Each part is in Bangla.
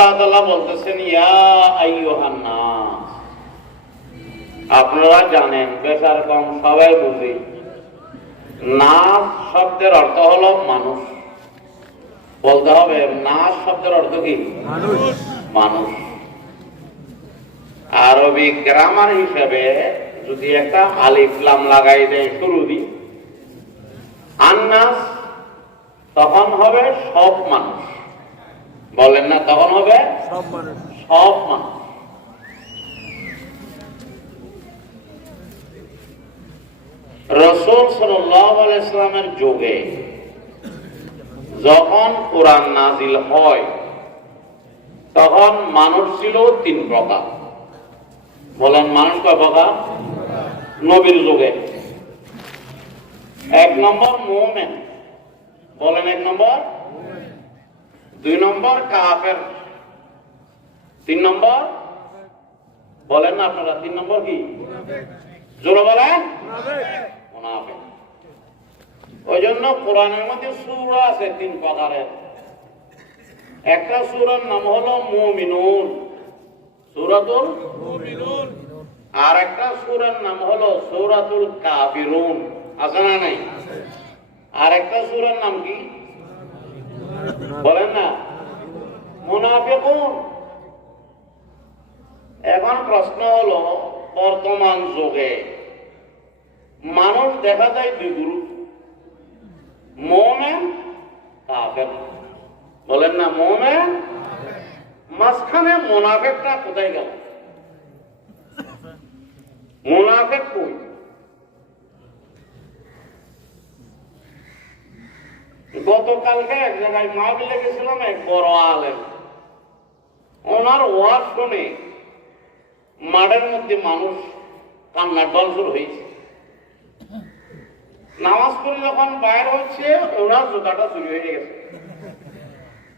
আল্লাহ তাআলা বলতেছেন ইয়া আইয়ুহান নাস, আপনারা জানেন বেশার কম সবাই বুঝি নাস শব্দের অর্থ হলো মানুষ। বলতে হবে নাস শব্দের অর্থ কি? মানুষ। মানুষ। আরবি গ্রামার হিসেবে যদি একটা আলিফ লাম লাগাই দেয় শুরু দিই আন্নাস, তখন হবে সব মানুষ। বলেন না, তখন হবে সব মানুষ। সব মানুষ। রাসূল সাল্লাল্লাহু আলাইহি ওয়াসাল্লামের যুগে যখন কোরআন নাজিল হয় তখন মানুষ ছিল তিন প্রকার। বলেন মানুষ কয় প্রকার? নবীর যুগে এক নম্বর মুমিন। বলেন এক নম্বর। দুই নম্বর কাফের। তিন নম্বর বলেন না আপনারা, তিন নম্বর কি? জোরে বলেন মুনাফিক। ওই জন্য কোরআনের মধ্যে সূরা আছে তিন প্রকারের। একটা সূরার নাম হলো মুমিনুন, সূরাতুল মুমিনুন। আর একটা সূরার নাম হলো সূরাতুল কাফিরুন। আছে না নাই? আর একটা সূরার নাম কি বলেন না? মুনাফিকুন। এখন প্রশ্ন হলো বর্তমান যুগে মানুষ দেখা যায় দুই গ্রুপ, মুমিন কাফের। বলেন না মুমিন। মাঝখানে মুনাফিকটা কোথায় গেল? মুনাফিক কই? গতকালকে এক জায়গায় মাহফিলে গেছিলাম, এক বড় আলেম, ওনার ওয়াজ শুনে মাঠের মধ্যে মানুষ কান্নার দল শুরু হয়েছে। নামাজ পড়ে যখন বাইর হচ্ছে ওনার জুতাটা চুরি হয়ে গেছে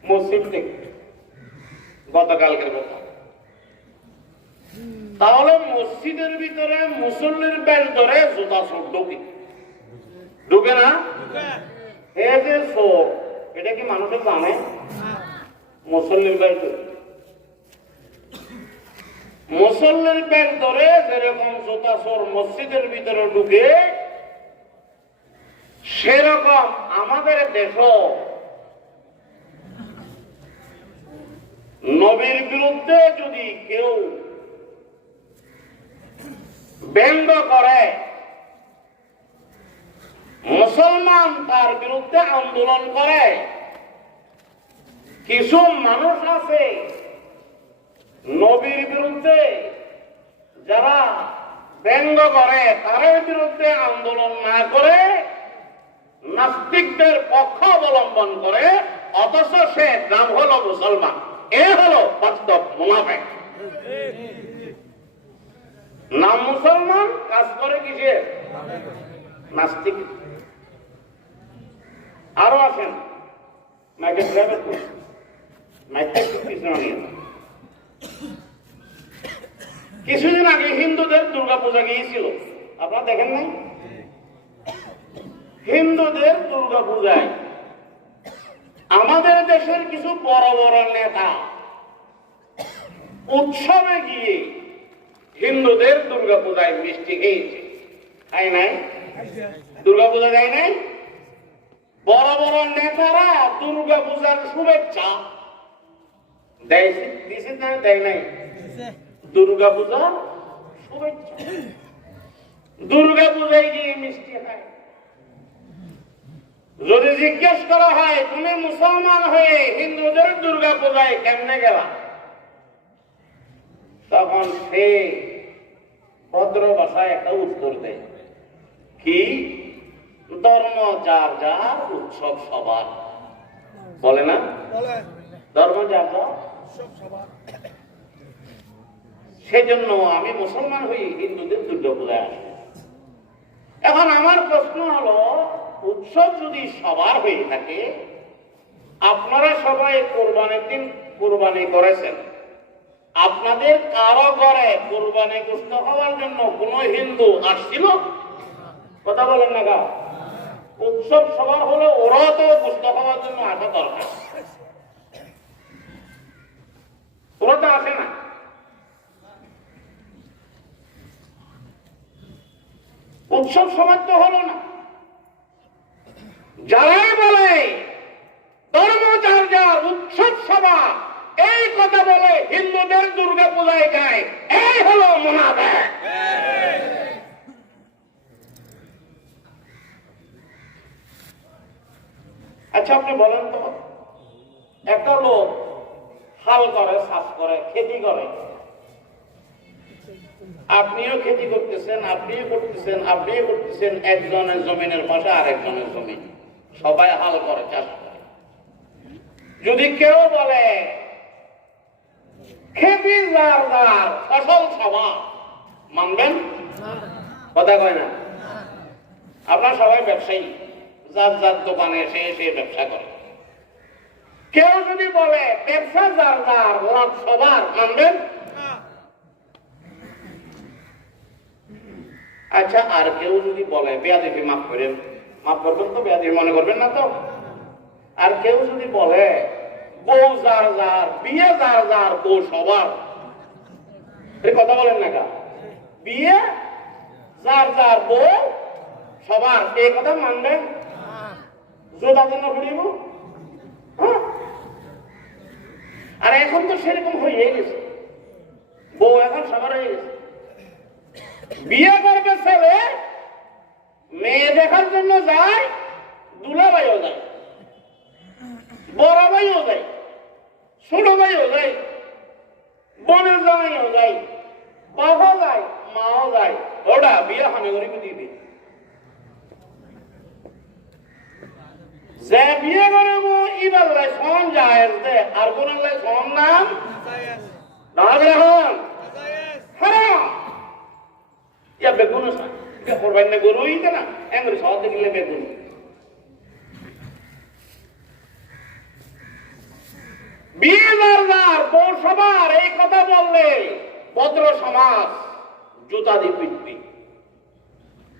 মসজিদ থেকে। গতকালকের কথা। তাহলে মসজিদের ভিতরে মুসল্লির বেল ধরে জুতা চোখ ঢুকে ঢুকে না? এই যে চোখ, এটা কি মানুষের জানে? মুসল্লির বেল ধরে, মুসল্লির বেল ধরে যেরকম জুতা চোর মসজিদের ভিতরে ঢুকে, সেরকম আমাদের দেশ নবীর বিরুদ্ধে যদি কেউ ব্যঙ্গ করে, মুসলমান তার বিরুদ্ধে আন্দোলন করে, কিছু মানুষ আছে নবীর বিরুদ্ধে যারা ব্যঙ্গ করে তাদের বিরুদ্ধে আন্দোলন না করে নাস্তিকদের পক্ষ অবলম্বন করে, অথচ সে নাম হলো মুসলমান। এ হলো বাস্তব মুনাফিক। নাম মুসলমান, কাজ করে কিসে? নাস্তিক। আরো আছেন মাইকেল ড্রাইভার, মাইকেল কিছুদিন আগে হিন্দুদের দুর্গাপূজা গিয়েছিল, আপনারা দেখেন নাই? হিন্দুদের দুর্গাপূজায় আমাদের দেশের কিছু বড় বড় নেতা উৎসবে গিয়ে হিন্দুদের দুর্গাপূজায় মিষ্টি খেয়েছে। খাই নাই? দুর্গাপূজা দেয় নাই? বড় বড় নেতারা দুর্গাপূজার শুভেচ্ছা দিয়েছে না? দেয় নাই? দুর্গাপূজা শুভেচ্ছা। দুর্গাপূজায় গিয়ে মিষ্টি খায়। যদি জিজ্ঞেস করা হয় তুমি মুসলমান হয়ে হিন্দুদের দুর্গাপূজায় কেমনে গেলা, তখন সে ভদ্র ভাষায় একটা উত্তর দেয়, কি? ধর্ম যার যার, উৎসব সবার। বলে না? ধর্ম যার যার, উৎসব সবার। সেজন্য আমি মুসলমান হই হিন্দুদের দুর্গাপূজায় আসি। এখন আমার প্রশ্ন হলো, উৎসব যদি সবার হয়ে থাকে, আপনারা সবাই কোরবানির দিন কোরবানি করেছেন, আপনাদের কারো ঘরে কোরবানি গোশত খাওয়ার জন্য কোন হিন্দু আসছিল? কথা বলেন না গা? উৎসব সবার হলে ওরা তো গোশত খাওয়ার জন্য আসা দরকার। উৎসব সমাজ তো হলো না। যারাই বলে ধর্ম যার যার, উৎসব সভা, এই কথা বলে হিন্দুদের দুর্গা পূজায় যায়, এই হলো মুনাফিক। আচ্ছা আপনি বলেন তো, একটা লোক হাল করে, চাষ করে, খেতি করে, আপনিও খেতি করতেছেন, আপনিও করতেছেন, আপনিও করতেছেন, একজনের জমিনের পাশে আরেকজনের জমি, সবাই হাল করে, চাষ করে। যদি কেউ বলে খেতি যার যার, ফসল সবার, মানবেন? কথা কয় না। আপনার সবাই ব্যবসায়ী, যার যার দোকানে এসে এসে ব্যবসা করে। কেউ যদি বলে ব্যবসা যার যার, লাভ সবার, মানবেন? আচ্ছা আর কেউ যদি বলে, বেয়াদবি মাফ করেন, মাফ করবেন তো, বেয়াদবি মনে করবেন না তো। আর কেউ যদি বলে বউ যার যার, বিয়ে যার যার, বউ সবার, কথা বলেন না কা, বিয়ে যার যার, বউ সবার, এই কথা মানবেন? জোদা জন্য ঘুরিব। আর এখন তো সেরকম হয়ে গেছে, বউ এখন সবার হয়ে গেছে। বিয়ে করবে ছেলে, মেয়ে দেখার জন্য যায়, দুলাভাইও যায়, বড় ভাইও যায়, ছোট ভাইও যায়, বোনের জামাইও যায়, বাবা যায়, মাও যায়। ওটা বিয়ে হামে গরিব দিবি, যে বিয়ে করব ইবার লাই সন যায়, আর কোন লাই সন নাম না গ্রহণ হারাম। ইয়া বেগুন করবেন না, গরুই না এমনি সহজ দেখলে বেগুন। বিয়ে দরকার, বউ সবার, এই কথা বললে ভদ্র সমাজ জুতা দিয়ে পিটবি।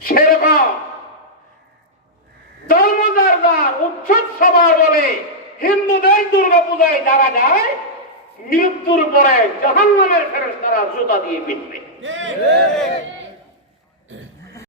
সেরকম ধর্ম যার যার, উৎসব সভা বলে হিন্দুদের দুর্গা পূজায় যারা যায়, মৃত্যুর পরে জাহান্নামের ফেরেশতারা জুতা দিয়ে পিটবে।